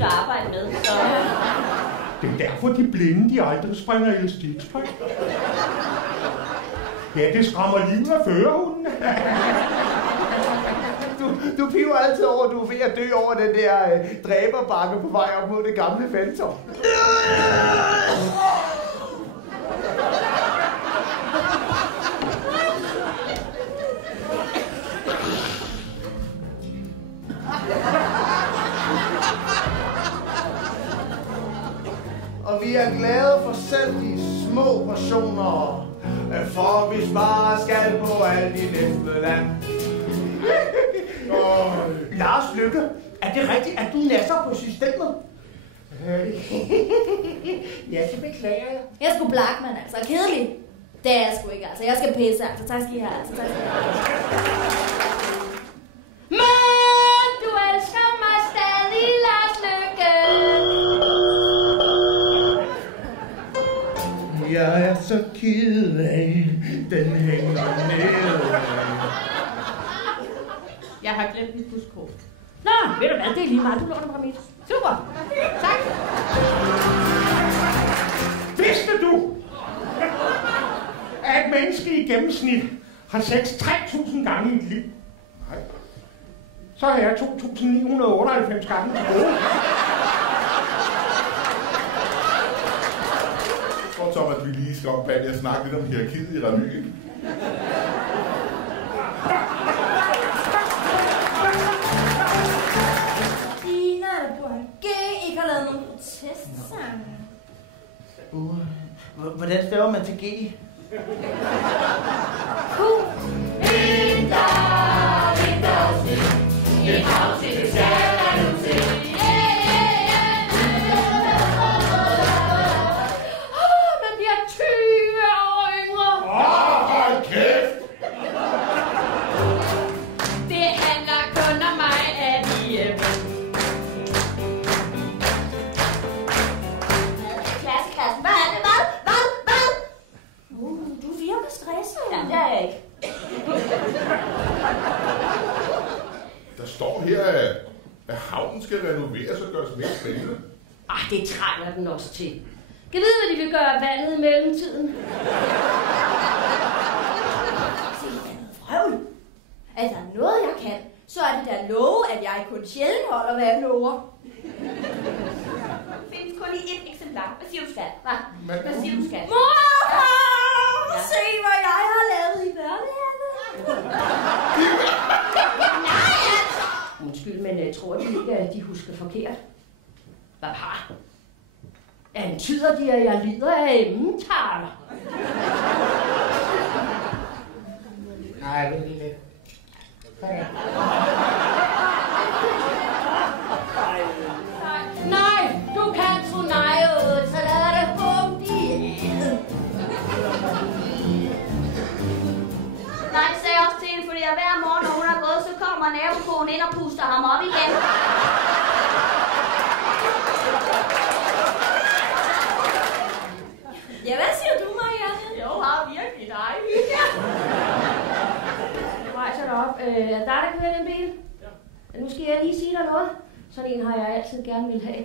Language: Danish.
hyggeligt at arbejde med, så... Det er derfor, de blinde, de aldrig springer elastikspring. Ja, det skræmmer livet af førerhunden. Du piver altid over, at du er ved at dø over den der dræberbakke på vej op mod det gamle Fantom. Og vi er glade for selv de små portioner, for vi sparer skal på alt i næste land. Lars Lykke, er det rigtigt, at du nasser på systemet? Ja, det beklager jeg. Jeg er sgu Blackman, altså. Kedelig. Det er jeg sgu ikke, altså. Jeg skal pisse, altså. Tak skal I have, altså. Tak skal I have. Men du elsker mig stadig, Lars Lykke. Jeg er så ked af, den hænger ned. Jeg har glemt mit buskort. Nå, ved du hvad, det er lige meget. Du låner mig mit. Super. Tak. Vidste du, at et menneske i gennemsnit har sex 3.000 gange i et liv? Nej. Så har jeg 2.998 gange til gode. Jeg tror, Tom, at vi lige skal op bag at snakke lidt om hierarkiet i revy, ikke? Ikke har lavet nogen protestsange. Hvordan staver man til G? Q. Man bliver 20 år yngre. Hold kæft! Det handler kun om mig, at vi er klassekassen. Hvad er det? Hvad? Du virker stresset. Ja, det er jeg ikke. Der står her, at havnen skal renoveres og gøres mere spændende. Det trænger den også til. Kan vide, hvad de vil gøre af vandet i mellemtiden? Se, det er noget vrøvl. Er der noget, jeg kan, så er det da love, at jeg kun sjældent holder, hvad jeg lover. Det findes kun i ét eksemplar. Hvad siger du, skat? Hvad siger du, skat? Mor! Ja. Se, hvad jeg har lavet i børnehaven. Nej, altså! Undskyld, men jeg tror ikke, at de husker forkert. Hvad har? Antyder de, at jeg lider af emmentaler? Nej, det er lidt. Nej, du kan tro nej, så lad det humpe ihjel. Nej, sagde også til hende, fordi hver morgen, når hun er gået, så kommer nabokonen ind og puster ham op igen. Ja, hvad siger du, Marianne? Jo, har virkelig dejligt. Ja. Jeg rejser dig op. Er der, der kører den bil? Ja. Nu skal jeg lige sige dig noget. Sådan en har jeg altid gerne vil have.